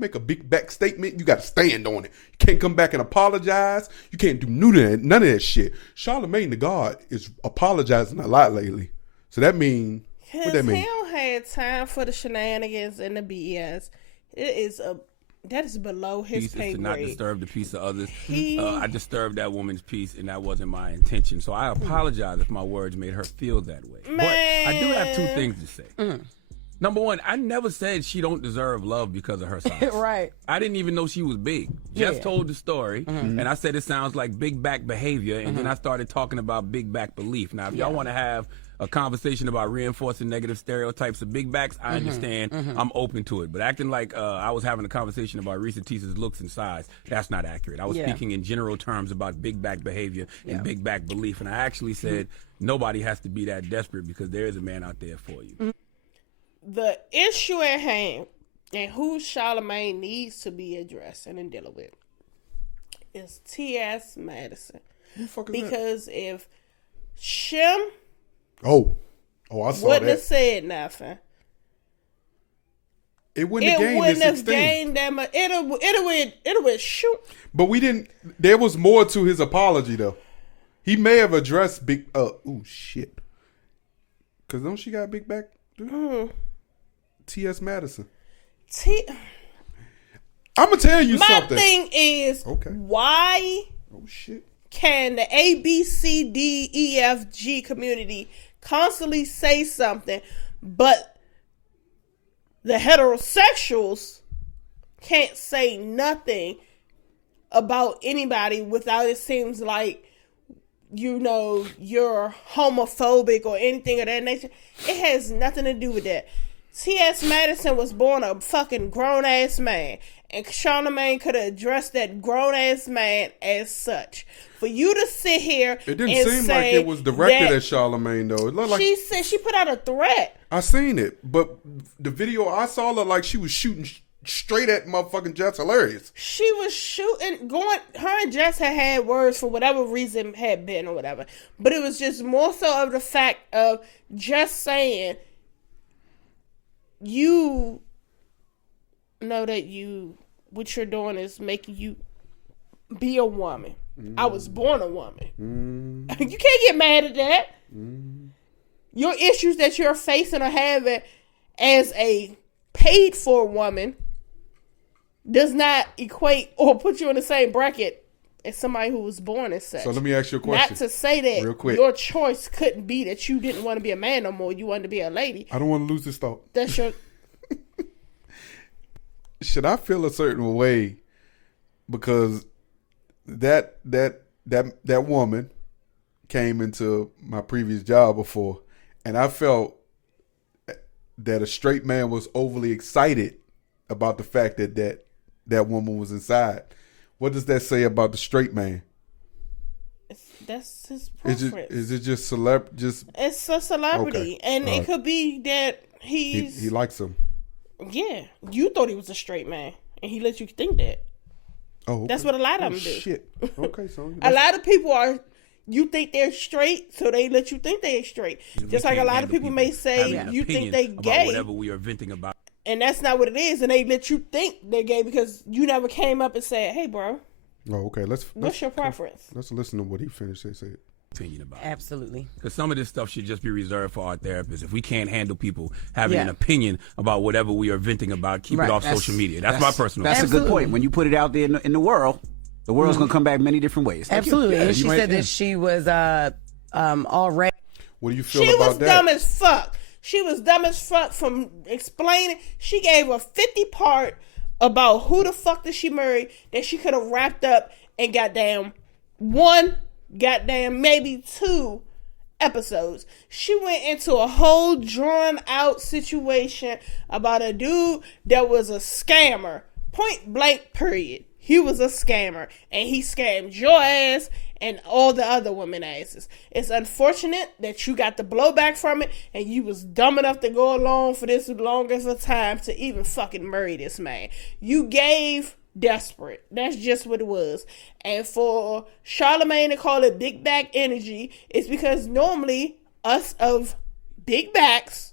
make a big back statement, you got to stand on it. You can't come back and apologize. You can't do none of that shit. Charlamagne the God is apologizing a lot lately. So that mean, what that mean? He don't have time for the shenanigans and the BS. That is below his pay grade. To not disturb the peace of others. I disturbed that woman's peace, and that wasn't my intention. So I apologize if my words made her feel that way. Man. But I do have two things to say. Number one, I never said she don't deserve love because of her size. Right. I didn't even know she was big. Just told the story, and I said it sounds like big back behavior, and then I started talking about big back belief. Now, if y'all want to have a conversation about reinforcing negative stereotypes of big backs, I understand. I'm open to it. But acting like I was having a conversation about Reesa Teesa's looks and size, that's not accurate. I was speaking in general terms about big back behavior and big back belief. And I actually said nobody has to be that desperate because there is a man out there for you. The issue at hand and who Charlamagne needs to be addressing and dealing with is T.S. Madison. Who the fuck is because if Shem I saw wouldn't that. have said nothing, It wouldn't have gained that much. It would shoot. But we didn't. There was more to his apology though. He may have addressed big. Shit. Cause don't she got big back? T.S. Madison. I'm gonna tell you something. My thing is, why? Oh shit. Can the A, B, C, D, E, F, G community constantly say something, but the heterosexuals can't say nothing about anybody without it seems like, you're homophobic or anything of that nature? It has nothing to do with that. T.S. Madison was born a fucking grown-ass man, and Charlamagne could have addressed that grown-ass man as such. For you to sit here it didn't seem like it was directed at Charlamagne, though. It looked like she said she put out a threat. I seen it, but the video I saw looked like she was shooting straight at motherfucking Jess Hilarious. She was shooting, her and Jess had words for whatever reason had been or whatever. But it was just more so of the fact of just saying, you know that what you're doing is making you be a woman. I was born a woman. You can't get mad at that. Your issues that you're facing or having as a paid for woman does not equate or put you in the same bracket as somebody who was born as such. So let me ask you a question. Not to say that real quick, your choice couldn't be that you didn't want to be a man no more. You wanted to be a lady. I don't want to lose this thought. That's your... Should I feel a certain way because that woman came into my previous job before, and I felt that a straight man was overly excited about the fact that woman was inside. What does that say about the straight man? That's his preference. Is it just It's a celebrity, and it could be that he likes him. Yeah, you thought he was a straight man, and he let you think that. Oh, okay. That's what a lot of them do. Shit. Okay, so a lot of people you think they're straight, so they let you think they're straight. Just like a lot of people may say you think they gay, whatever we are venting about, and that's not what it is, and they let you think they're gay because you never came up and said, "Hey, bro." Oh, okay. What's your preference? Let's listen to what he finished. Say it. Opinion about absolutely, because some of this stuff should just be reserved for our therapists. If we can't handle people having an opinion about whatever we are venting about, keep it off social media. That's my personal. That's opinion. a good point. When you put it out there in the world's going to come back many different ways. Absolutely. And she said that she was already. What do you feel about that? She was dumb as fuck. She was dumb as fuck from explaining. She gave a 50 part about who the fuck did she marry that she could have wrapped up in maybe 2 episodes. She went into a whole drawn out situation about a dude that was a scammer. Point blank, period. He was a scammer, and he scammed your ass and all the other women asses. It's unfortunate that you got the blowback from it, and you was dumb enough to go along for this longest of time to even fucking marry this man. You gave desperate. That's just what it was. And for Charlamagne to call it big back energy, it's because normally us of big backs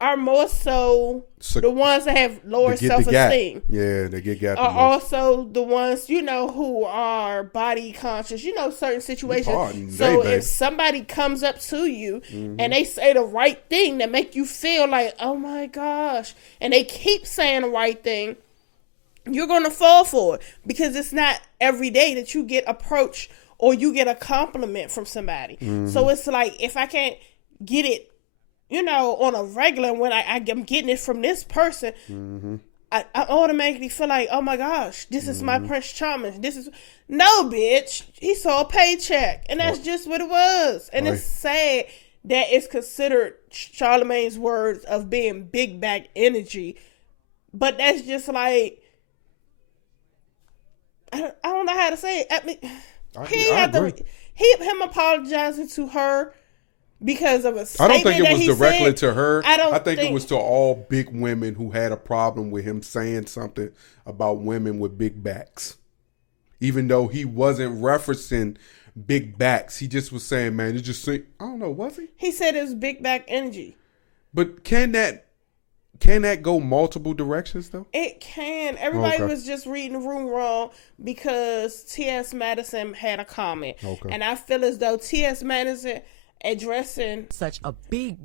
are more so the ones that have lower self-esteem. Yeah, they get gapped. Are also the ones, who are body conscious, certain situations. So if somebody comes up to you and they say the right thing that make you feel like, oh my gosh, and they keep saying the right thing, you're going to fall for it because it's not every day that you get approached or you get a compliment from somebody. So it's like, if I can't get it, on a regular, when I'm getting it from this person, I automatically feel like, oh my gosh, this is my Prince Charming. No, bitch. He saw a paycheck, and that's just what it was. And it's sad that it's considered Charlamagne's words of being big back energy, but that's just like, I don't know how to say it. I mean, him apologizing to her because of a statement I don't think it was directly said, to her. I think it was to all big women who had a problem with him saying something about women with big backs. Even though he wasn't referencing big backs, he just was saying, man, it just I don't know, was he? He said it was big back energy. But can that go multiple directions though? It can. Everybody was just reading the room wrong because T.S. Madison had a comment. Okay. And I feel as though T.S. Madison addressing such a big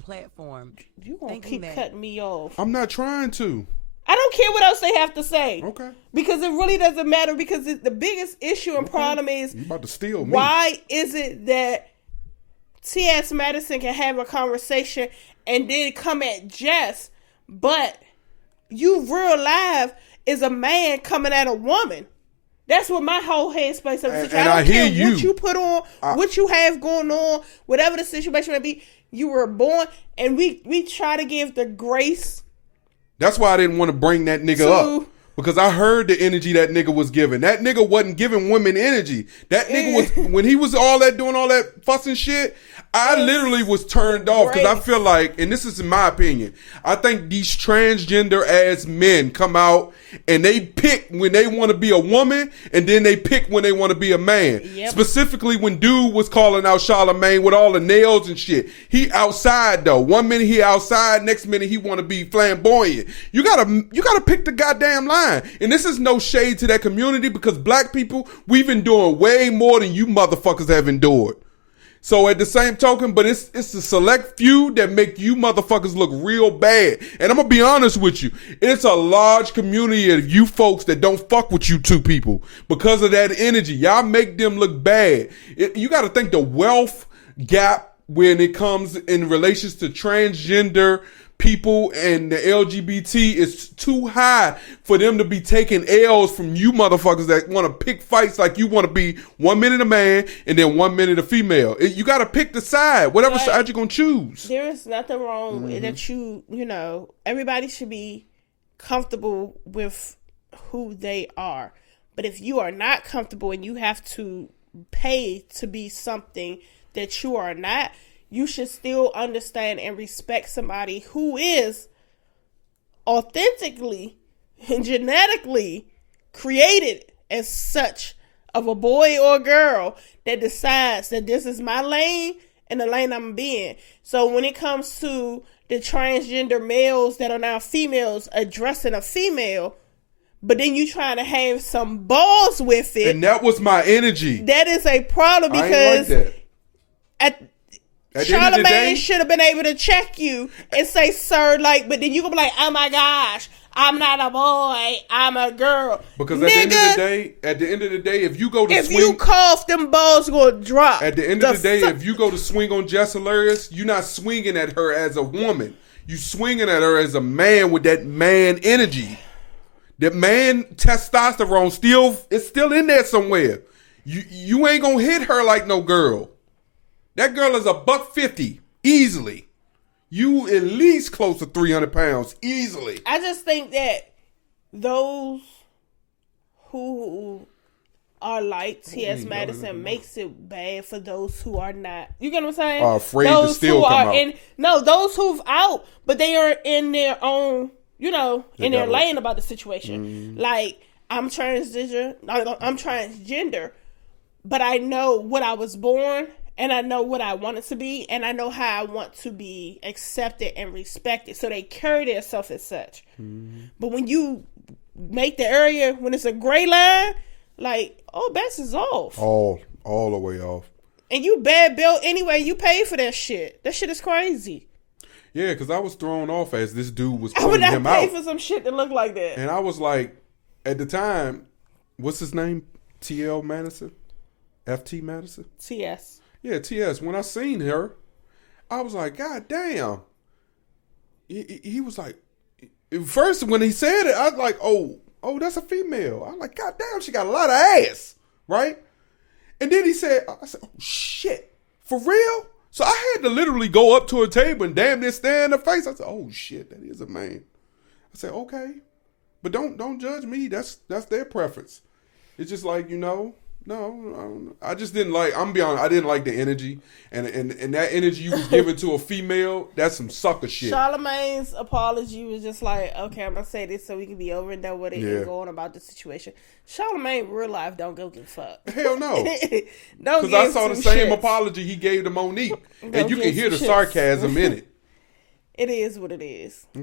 platform. You gonna keep cutting me off. I'm not trying to. I don't care what else they have to say. Okay. Because it really doesn't matter, because the biggest issue and problem is, you about to steal me. Why is it that T.S. Madison can have a conversation and then come at Jess, but you real life is a man coming at a woman? That's what my whole headspace is. And I hear you. What you put on, what you have going on, whatever the situation may be, you were born, and we try to give the grace. That's why I didn't want to bring that nigga up. Because I heard the energy that nigga was giving. That nigga wasn't giving women energy. That nigga was, when he was doing all that fussing shit, I literally was turned off because I feel like, and this is in my opinion, I think these transgender ass men come out and they pick when they want to be a woman and then they pick when they want to be a man. Yep. Specifically when dude was calling out Charlamagne with all the nails and shit. He outside though. 1 minute he outside, next minute he want to be flamboyant. You gotta pick the goddamn line. And this is no shade to that community because black people, we've endured way more than you motherfuckers have endured. So at the same token, but it's a select few that make you motherfuckers look real bad. And I'm going to be honest with you. It's a large community of you folks that don't fuck with you two people because of that energy. Y'all make them look bad. You got to think the wealth gap when it comes in relations to transgender people and the LGBT is too high for them to be taking L's from you motherfuckers that want to pick fights like you want to be 1 minute a man and then 1 minute a female. You got to pick the side, whatever side you're going to choose. There is nothing wrong with that. Everybody should be comfortable with who they are. But if you are not comfortable and you have to pay to be something that you are not, you should still understand and respect somebody who is authentically and genetically created as such of a boy or a girl that decides that this is my lane and the lane I'm in. So when it comes to the transgender males that are now females addressing a female, but then you trying to have some balls with it. And that was my energy. That is a problem because I ain't like that. Charlamagne should have been able to check you and say, sir, but then you gonna be like, oh my gosh, I'm not a boy, I'm a girl. Because at the end of the day, if you go to swing, you cough, them balls gonna drop. At the end of the day, if you go to swing on Jess Hilarious, you're not swinging at her as a woman. You swinging at her as a man with that man energy. That man testosterone it's still in there somewhere. You ain't gonna hit her like no girl. That girl is $150 easily. You at least close to 300 pounds easily. I just think that those who are like T.S. Madison makes it bad for those who are not. You get what I'm saying? Are afraid to still come out. Those who've out, but they are in their own, in their lane about the situation. Like, I'm transgender, but I know what I was born and I know what I want it to be, and I know how I want to be accepted and respected. So they carry themselves as such. But when you make the area, when it's a gray line, like, oh, bets is off. All the way off. And you bad built anyway, you pay for that shit. That shit is crazy. Yeah, because I was thrown off as this dude was I would putting not him pay out. for some shit that look like that. And I was like, at the time, what's his name? T.L. Madison? F.T. Madison? TS. Yeah, T.S. When I seen her, I was like, God damn. He was like, first when he said it, I was like, oh, that's a female. I'm like, God damn, she got a lot of ass, right? And then I said, oh shit, for real? So I had to literally go up to a table and damn near stare in her face. I said, oh shit, that is a man. I said, okay, but don't judge me. That's their preference. It's just like, no, I just didn't like. I'm be honest, I didn't like the energy, and that energy you was giving to a female, that's some sucker shit. Charlemagne's apology was just like, okay, I'm gonna say this so we can be over and done with it and go on about the situation. Charlemagne, real life, don't go give a fuck. Hell no. Don't Because I saw the same shits. apology he gave to Monique, Go and you can give hear the some shits. sarcasm in it. It is what it is.